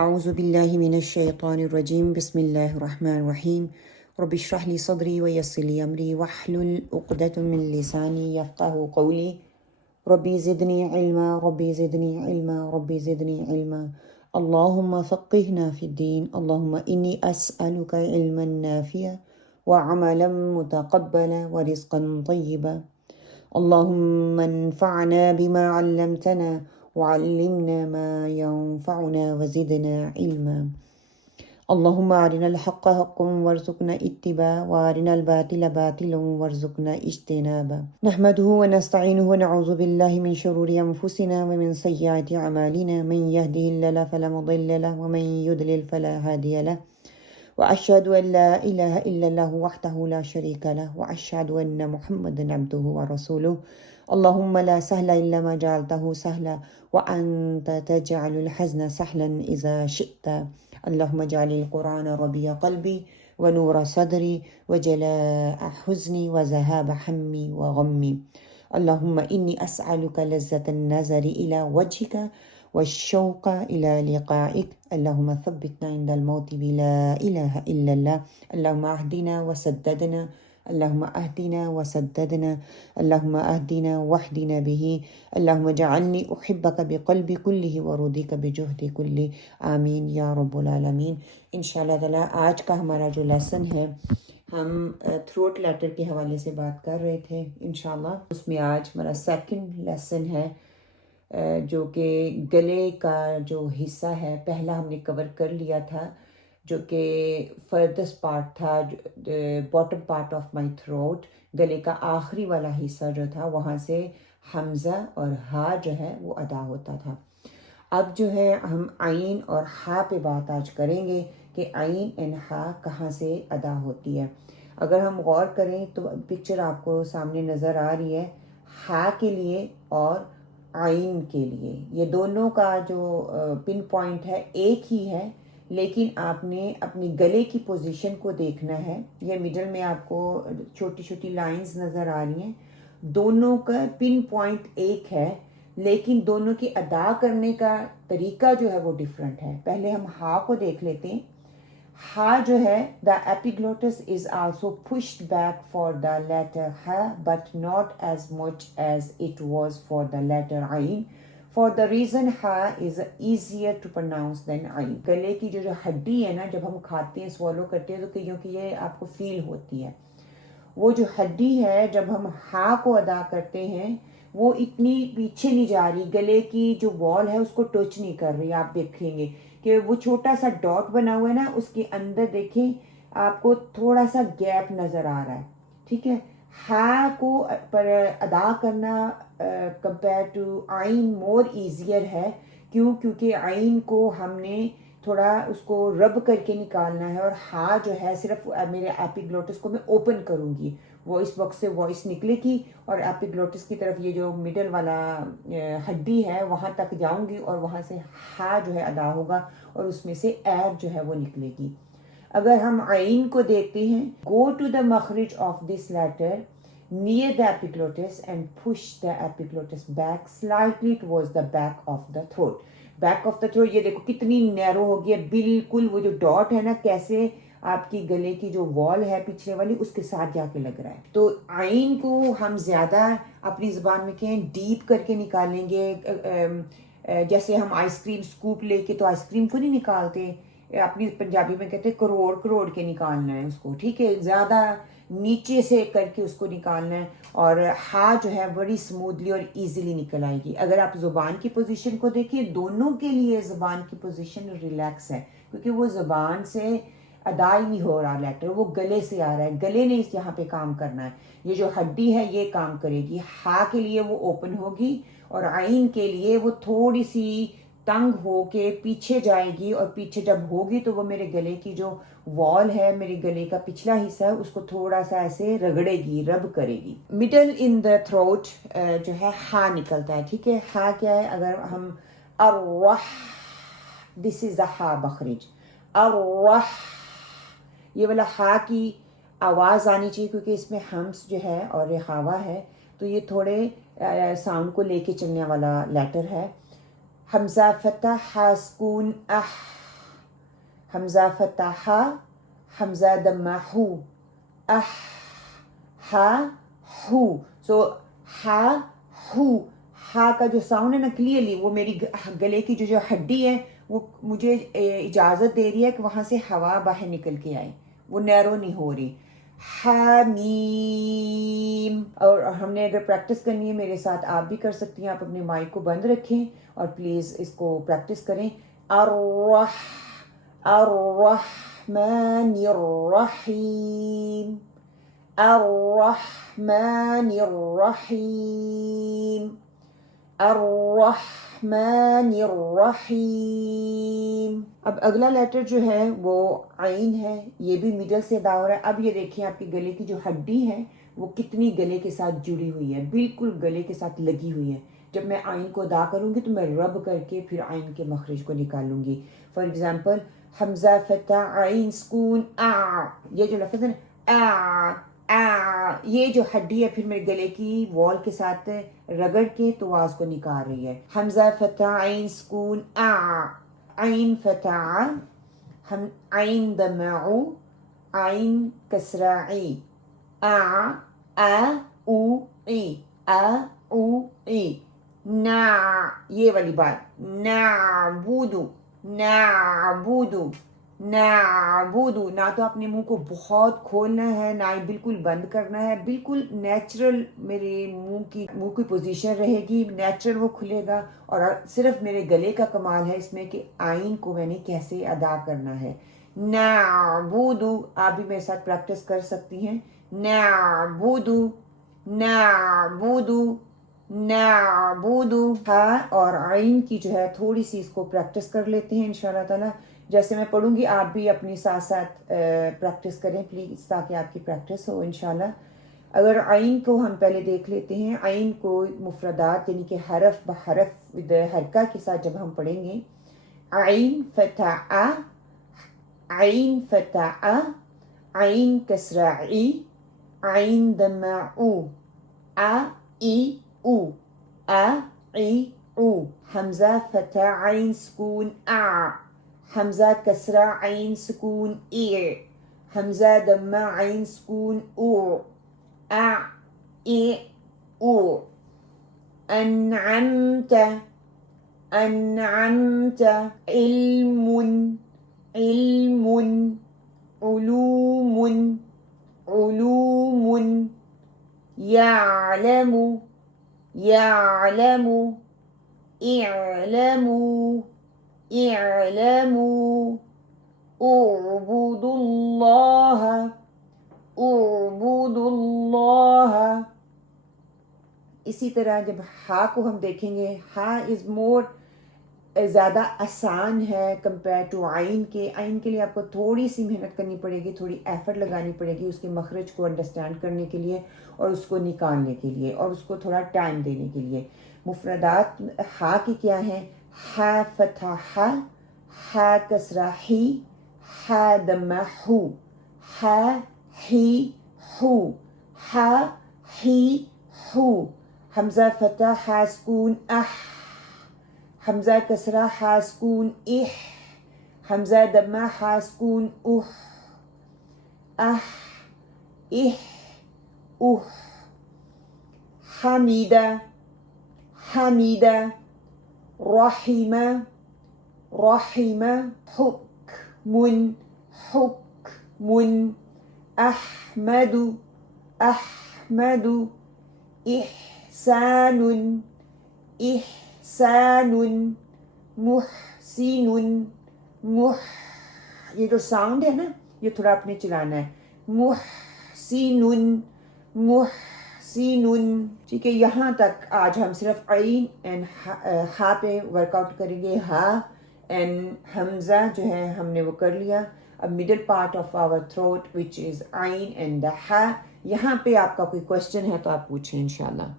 اعوذ باللہ من الشیطان الرجیم بسم اللہ الرحمن الرحیم رب اشرح لی صدری ویسر لی امری واحلل عقدۃ من لسانی یفقہوا قولی ربی زدنی علما ربی زدنی علما ربی زدنی علما اللہم فقہنا فی الدین اللہم انی اسألک علما نافعا وعملا متقبلا ورزقا طیبا اللہم انفعنا بما علمتنا وعلمنا ما ينفعنا وزدنا علما اللهم أرنا الحق حقا وارزقنا اتباعه وأرنا الباطل باطلا وارزقنا اجتنابه نحمده ونستعينه ونعوذ بالله من شرور أنفسنا ومن سيئات أعمالنا من يهده الله فلا مضل له ومن يضلل فلا هادي له وأشهد أن لا إله إلا الله وحده لا شريك له وأشهد أن محمدا عبده ورسوله اللهم لا سهل إلا ما جعلته سهلا وأنت تجعل الحزن سهلا إذا شئت اللهم اجعل القرآن ربيع قلبي ونور صدري وجلاء حزني وذهاب همي وغمي اللهم إني أسألك لذة النظر إلى وجهك والشوق إلى لقائك اللهم ثبتنا عند الموت بلا إله إلا الله اللهم اهدنا وسددنا اللهم اهدنا وسددنا اللهم اهدنا واهدنا به اللهم اجعلني احبك بقلبي كله ورضيك بجهدي كله آمین یا رب العالمین۔ انشاءاللہ تعالی آج کا ہمارا جو لیسن ہے، ہم تھروٹ لیٹر کے حوالے سے بات کر رہے تھے انشاءاللہ۔ اس میں آج ہمارا سیکنڈ لیسن ہے جو کہ گلے کا جو حصہ ہے، پہلا ہم نے کور کر لیا تھا جو کہ فردسٹ پارٹ تھا، bottom part of my throat, گلے کا آخری والا حصہ جو تھا، وہاں سے حمزہ اور ہا جو ہے وہ ادا ہوتا تھا۔ اب جو ہے ہم عین اور ہا پہ بات آج کریں گے کہ عین اینڈ ہا کہاں سے ادا ہوتی ہے۔ اگر ہم غور کریں تو پکچر آپ کو سامنے نظر آ رہی ہے، ہا کے لیے اور عین کے لیے، یہ دونوں کا جو پن پوائنٹ ہے ایک ہی ہے، لیکن آپ نے اپنی گلے کی پوزیشن کو دیکھنا ہے۔ یہ مڈل میں آپ کو چھوٹی چھوٹی لائنز نظر آ رہی ہیں، دونوں کا پن پوائنٹ ایک ہے، لیکن دونوں کی ادا کرنے کا طریقہ جو ہے وہ ڈیفرنٹ ہے۔ پہلے ہم ہا کو دیکھ لیتے ہیں۔ ہا جو ہے، the epiglottis is also pushed back for the latter ہا but not as much as it was for the latter عین for the reason ha is easier to pronounce than عین۔ گلے کی جو ہڈی ہے نا، جب ہم کھاتے ہیں سوالو کرتے ہیں تو کئیوں کی یہ آپ کو فیل ہوتی ہے، وہ جو ہڈی ہے جب ہم ہا کو ادا کرتے ہیں وہ اتنی پیچھے نہیں جا رہی، گلے کی جو وال ہے اس کو ٹچ نہیں کر رہی۔ آپ دیکھیں گے کہ وہ چھوٹا سا ڈاٹ بنا ہوا ہے نا، اس کے اندر دیکھیں آپ کو تھوڑا سا گیپ نظر آ رہا ہے، ٹھیک ہے۔ ہا کو پر ادا کرنا کمپیئر ٹو عین مور ایزیئر ہے، کیونکہ عین کو ہم نے تھوڑا اس کو رب کر کے نکالنا ہے، اور ہا جو ہے صرف میرے ایپیگلوٹس کو میں اوپن کروں گی، وہ اس وقت سے وائس نکلے گی اور ایپیگلوٹس کی طرف یہ جو مڈل والا ہڈی ہے وہاں تک جاؤں گی، اور وہاں سے ہا جو ہے ادا ہوگا اور اس میں سے ایب جو ہے وہ نکلے گی۔ اگر ہم عین کو دیکھتے ہیں، گو ٹو دا مخرج of this letter near the epiglottis and push the epiglottis back slightly towards the back of the throat. back of the throat، یہ دیکھو کتنی نیرو ہو گیا، بالکل وہ جو ڈاٹ ہے نا کیسے آپ کی گلے کی جو وال ہے پیچھے والی اس کے ساتھ جا کے لگ رہا ہے۔ تو عین کو ہم زیادہ اپنی زبان میں کہیں ڈیپ کر کے نکالیں گے، جیسے ہم آئس کریم سکوپ لے کے تو آئس کریم کو نہیں نکالتے، اپنی پنجابی میں کہتے ہیں کروڑ کروڑ کے نکالنا ہے اس کو، ٹھیک ہے، زیادہ نیچے سے کر کے اس کو نکالنا ہے، اور ہا جو ہے بڑی سموتھلی اور ایزیلی نکل آئے گی۔ اگر آپ زبان کی پوزیشن کو دیکھیں، دونوں کے لیے زبان کی پوزیشن ریلیکس ہے، کیونکہ وہ زبان سے ادا ہی نہیں ہو رہا لیٹر، وہ گلے سے آ رہا ہے، گلے نے اس یہاں پہ کام کرنا ہے، یہ جو ہڈی ہے یہ کام کرے گی۔ ہا کے لیے وہ اوپن ہوگی، اور عین کے لیے وہ تھوڑی سی تنگ ہو کے پیچھے جائے گی، اور پیچھے جب ہوگی تو وہ میرے گلے کی جو وال ہے، میرے گلے کا پچھلا حصہ ہے، اس کو تھوڑا سا ایسے رگڑے گی، رب کرے گی۔ مڈل ان دا تھروٹ جو ہے ہا نکلتا ہے، ٹھیک ہے۔ ہا کیا ہے؟ اگر ہم الرح، دس از دا ہا مخرج، الرح، یہ والا ہا کی آواز آنی چاہیے کیونکہ اس میں ہمس جو ہے اور رخاوا ہے، تو یہ تھوڑے ساؤنڈ کو لے کے چلنے والا لیٹر ہے۔ حمزہ فتح ہا سکون اح، حمزہ فتح ہا، حمزہ دمہ ہو، اح ہا ہو. سو ہا ہو، ہا کا جو ساؤنڈ ہے نا کلیئرلی وہ میری گلے کی جو ہڈی ہے وہ مجھے اجازت دے رہی ہے کہ وہاں سے ہوا باہر نکل کے آئے، وہ نیرو نہیں ہو رہی. حمیم. اور ہم نے اگر پریکٹس کرنی ہے میرے ساتھ آپ بھی کر سکتی ہیں. آپ اپنے مائک کو بند رکھیں اور پلیز اس کو پریکٹس کریں. الرحمن الرحیم، الرحمن الرحیم، الرحمن الرحیم. اب اگلا لیٹر جو ہے وہ عین ہے، یہ بھی مڈل سے ادا ہو رہا ہے. اب یہ دیکھیں آپ کی گلے کی جو ہڈی ہے وہ کتنی گلے کے ساتھ جڑی ہوئی ہے، بالکل گلے کے ساتھ لگی ہوئی ہے. جب میں عین کو ادا کروں گی تو میں رب کر کے پھر عین کے مخرج کو نکالوں گی. فار ایگزامپل حمزہ فتح عین سکون آ، یہ جو لفظ ہے نا آ آ، یہ جو ہڈی ہے پھر میرے گلے کی وال کے ساتھ رگڑ کے تو آواز کو نکال رہی ہے. حمزہ فتح عین سکون آ، عین فتح، ہم عین دمع، عین کسرہ ای، آ او ای، آ او ای. نا، یہ والی بات، نعبد، نعبد، نعبد. نہ تو اپنے منہ کو بہت کھولنا ہے نہ ہی بالکل بند کرنا ہے، بالکل نیچرل میرے منہ کی پوزیشن رہے گی، نیچرل وہ کھلے گا. اور صرف میرے گلے کا کمال ہے اس میں کہ عین کو میں نے کیسے ادا کرنا ہے. نعبد. آپ بھی میرے ساتھ پریکٹس کر سکتی ہیں. نعبد، نعبد، نعبد. ہاں اور عین کی جو ہے تھوڑی سی اس کو پریکٹس کر لیتے ہیں انشاءاللہ تعالی. جیسے میں پڑھوں گی آپ بھی اپنی ساتھ ساتھ پریکٹس کریں پلیز، تاکہ آپ کی پریکٹس ہو انشاءاللہ. اگر عین کو ہم پہلے دیکھ لیتے ہیں. عین کو مفردات یعنی کہ حرف بحرف حرکہ کے ساتھ جب ہم پڑھیں گے، عین فتح آ، عین فتح آ، عین کسرہ ای، عین دمع او، آ ای او، آ ای او. حمزہ فتح عین سکون آ، حمزہ کسرہ عین سکون ای، حمزہ دمہ عین سکون او، آ ای او. انعمت، انعمت. علم، علم. علوم، علوم. يعلم، يعلم. اعلموا، اعلموا. اعبدوا اللہ، اعبدوا اللہ. اسی طرح جب ہا کو ہم دیکھیں گے، ہا از مور زیادہ آسان ہے کمپیئر ٹو عین کے. عین کے لیے آپ کو تھوڑی سی محنت کرنی پڑے گی، تھوڑی ایفرٹ لگانی پڑے گی اس کے مخرج کو انڈرسٹینڈ کرنے کے لیے اور اس کو نکالنے کے لیے اور اس کو تھوڑا ٹائم دینے کے لیے. مفردات ہا کی کیا ہیں؟ ہا فتح ہا، ہا کسرہ ہی، ہا دمہ ہو، ہا ہی ہو، ہا ہی ہو. حمزہ فتح ہا سکون اح، حمزہ کسرہ ہا سکون اح، حمزہ دمہ ہا سکون اح، اح اح اح. حمیدہ، حمیدہ. رحمہ، رحمہ. حکم، حکم. احمد، احمد. احسان، احسان. محسن، یہ جو ساؤنڈ ہے نا یہ تھوڑا اپنے چلانا ہے. محسن، محسن. ٹھیک ہے، یہاں تک آج ہم صرف عین اینڈ ہا پہ ورک آؤٹ کریں گے. ہا اینڈ حمزہ جو ہے ہم نے وہ کر لیا. اب middle part of our throat which is عین اینڈ ہا، یہاں پہ آپ کا کوئی کوشچن ہے تو آپ پوچھیں انشاءاللہ.